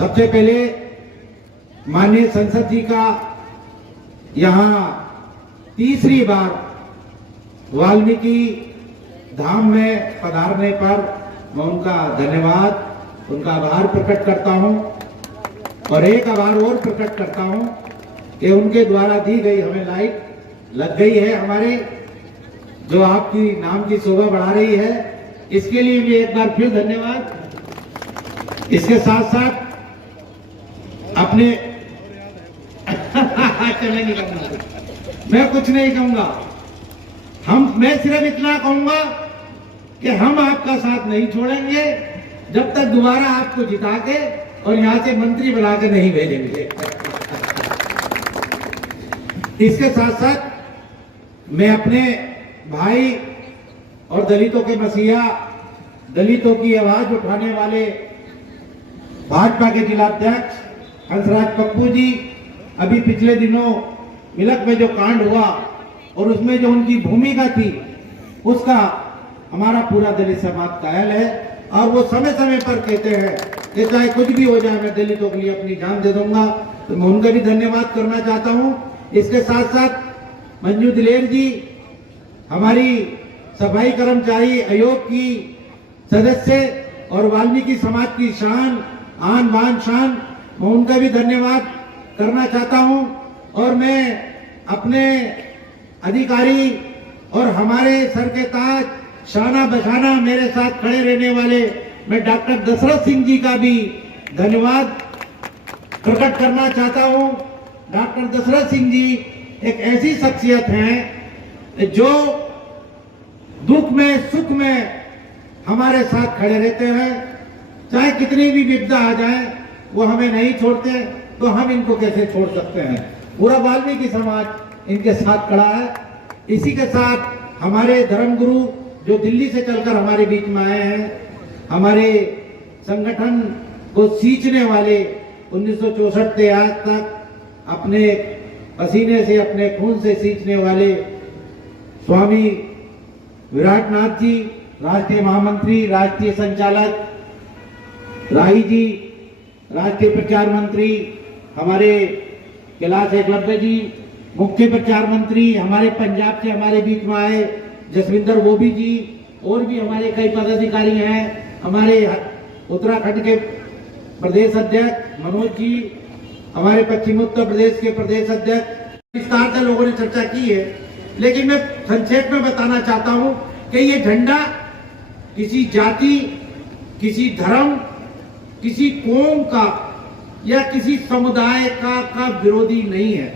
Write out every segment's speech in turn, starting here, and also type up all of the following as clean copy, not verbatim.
सबसे पहले माननीय संसद जी का यहाँ तीसरी बार वाल्मीकि धाम में पधारने पर मैं उनका धन्यवाद, उनका आभार प्रकट करता हूं और एक आभार और प्रकट करता हूं कि उनके द्वारा दी गई हमें लाइट लग गई है हमारे, जो आपकी नाम की शोभा बढ़ा रही है, इसके लिए भी एक बार फिर धन्यवाद। इसके साथ साथ अपने मैं नहीं कहूंगा, मैं कुछ नहीं कहूंगा, मैं सिर्फ इतना कहूंगा कि हम आपका साथ नहीं छोड़ेंगे जब तक दोबारा आपको जिता के और यहां से मंत्री बना के नहीं भेजेंगे। इसके साथ साथ मैं अपने भाई और दलितों के मसीहा, दलितों की आवाज उठाने वाले भाजपा के जिलाध्यक्ष हंसराज पप्पू जी, अभी पिछले दिनों मिलक में जो कांड हुआ और उसमें जो उनकी भूमिका थी, उसका हमारा पूरा दलित समाज कायल है और वो समय समय पर कहते हैं कि चाहे कुछ भी हो जाए मैं दलितों के लिए अपनी जान दे दूंगा, तो मैं उनका भी धन्यवाद करना चाहता हूं। इसके साथ साथ मंजू दिलेर जी, हमारी सफाई कर्मचारी आयोग की सदस्य और वाल्मीकि समाज की शान, आन बान शान, मैं उनका भी धन्यवाद करना चाहता हूं। और मैं अपने अधिकारी और हमारे सर के ताज, शाना बशाना मेरे साथ खड़े रहने वाले मैं डॉक्टर दशरथ सिंह जी का भी धन्यवाद प्रकट करना चाहता हूं। डॉक्टर दशरथ सिंह जी एक ऐसी शख्सियत हैं जो दुख में सुख में हमारे साथ खड़े रहते हैं, चाहे कितनी भी विपदा आ जाए वो हमें नहीं छोड़ते, तो हम इनको कैसे छोड़ सकते हैं। पूरा वाल्मीकि समाज इनके साथ खड़ा है। इसी के साथ हमारे धर्मगुरु जो दिल्ली से चलकर हमारे बीच में आए हैं, हमारे संगठन को सींचने वाले 1964 से आज तक अपने पसीने से, अपने खून से सींचने वाले स्वामी विराटनाथ जी, राष्ट्रीय महामंत्री, राष्ट्रीय संचालक राही जी, राष्ट्रीय प्रचार मंत्री हमारे कैलाश एकलव्य जी, मुख्य प्रचार मंत्री हमारे पंजाब से हमारे बीच में आए जसविंदर बोबी जी, और भी हमारे कई पदाधिकारी हैं, हमारे उत्तराखंड के प्रदेश अध्यक्ष मनोज जी, हमारे पश्चिम उत्तर प्रदेश के प्रदेश अध्यक्ष, विस्तार से लोगों ने चर्चा की है, लेकिन मैं संक्षेप में बताना चाहता हूं कि ये झंडा किसी जाति, किसी धर्म, किसी कौम का या किसी समुदाय का विरोधी नहीं है।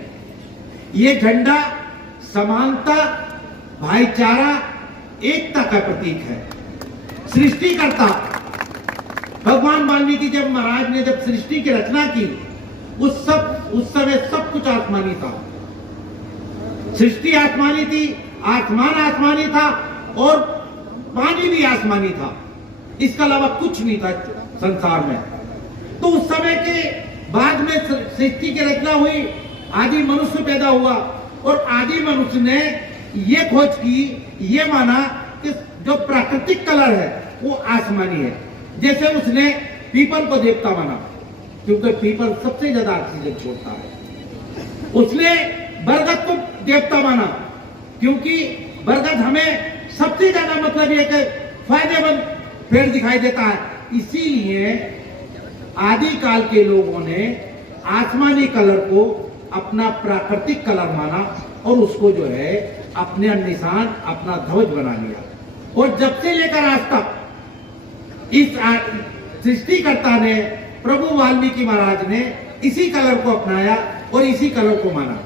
ये झंडा समानता, भाईचारा, एकता का प्रतीक है। सृष्टिकर्ता भगवान वाल्मीकि जब महाराज ने जब सृष्टि की रचना की, उस समय सब कुछ आसमानी था, सृष्टि आसमानी थी, आसमान आसमानी था और पानी भी आसमानी था, इसके अलावा कुछ नहीं था संसार में। तो उस समय के बाद में सृष्टि की रचना हुई, आदि मनुष्य पैदा हुआ और आदि मनुष्य ने ये खोज की, ये माना कि जो प्राकृतिक कलर है वो आसमानी है। जैसे उसने पीपल को देवता माना क्योंकि पीपल सबसे ज्यादा ऑक्सीजन छोड़ता है। उसने बरगद को देवता माना क्योंकि बरगद हमें सबसे ज्यादा मतलब ये कि फायदेमंद पेड़ दिखाई देता है। इसीलिए आदिकाल के लोगों ने आसमानी कलर को अपना प्राकृतिक कलर माना और उसको जो है अपने निशान, अपना ध्वज बना लिया। और जब से लेकर आज तक इस सृष्टिकर्ता ने, प्रभु वाल्मीकि महाराज ने इसी कलर को अपनाया और इसी कलर को माना।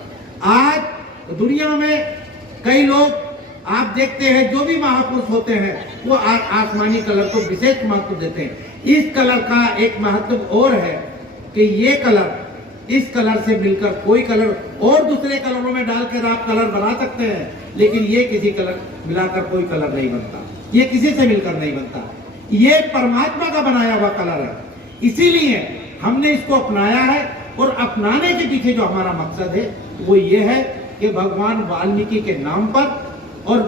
आज दुनिया में कई लोग आप देखते हैं, जो भी महापुरुष होते हैं वो आसमानी कलर को विशेष महत्व देते हैं। इस कलर का एक महत्व और है कि ये कलर, इस कलर से मिलकर कोई कलर और दूसरे कलरों में डालकर आप कलर बना सकते हैं, लेकिन ये किसी कलर मिलाकर कोई कलर नहीं बनता, ये किसी से मिलकर नहीं बनता। ये परमात्मा का बनाया हुआ कलर है, इसीलिए हमने इसको अपनाया है। और अपनाने के पीछे जो हमारा मकसद है वो ये है कि भगवान वाल्मीकि के नाम पर और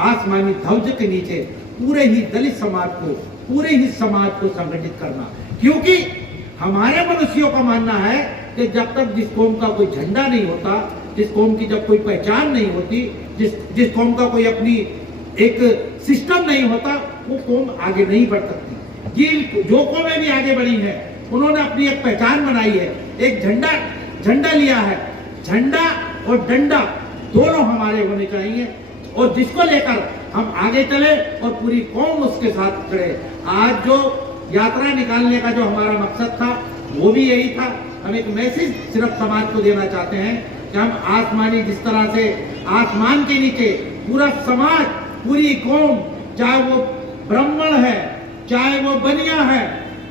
आसमानी ध्वज के नीचे पूरे ही दलित समाज को, पूरे ही समाज को संगठित करना। क्योंकि हमारे मनुष्यों का मानना है कि जब तक जिस कौम का कोई झंडा नहीं होता, जिस कौम की जब कोई पहचान नहीं होती, जिस कौम का कोई अपनी एक सिस्टम नहीं होता, वो कौम आगे नहीं बढ़ सकती। ये जो कौमें भी आगे बढ़ी हैं, उन्होंने अपनी एक पहचान बनाई है, एक झंडा लिया है। झंडा और डंडा दोनों हमारे होने चाहिए, और जिसको लेकर हम आगे चले और पूरी कौम उसके साथ खड़े। आज जो यात्रा निकालने का जो हमारा मकसद था वो भी यही था। हम एक मैसेज सिर्फ समाज को देना चाहते हैं कि हम आसमानी, जिस तरह से आसमान के नीचे पूरा समाज, पूरी कौम, चाहे वो ब्राह्मण है, चाहे वो बनिया है,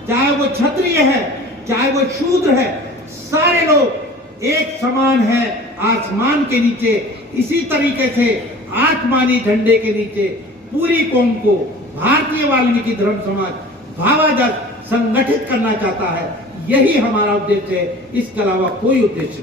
चाहे वो क्षत्रिय है, चाहे वो शूद्र है, सारे लोग एक समान है आसमान के नीचे। इसी तरीके से आसमानी झंडे के नीचे पूरी कौम को भारतीय वाल्मीकि धर्म समाज भावादर्श संगठित करना चाहता है। यही हमारा उद्देश्य है, इसके अलावा कोई उद्देश्य नहीं।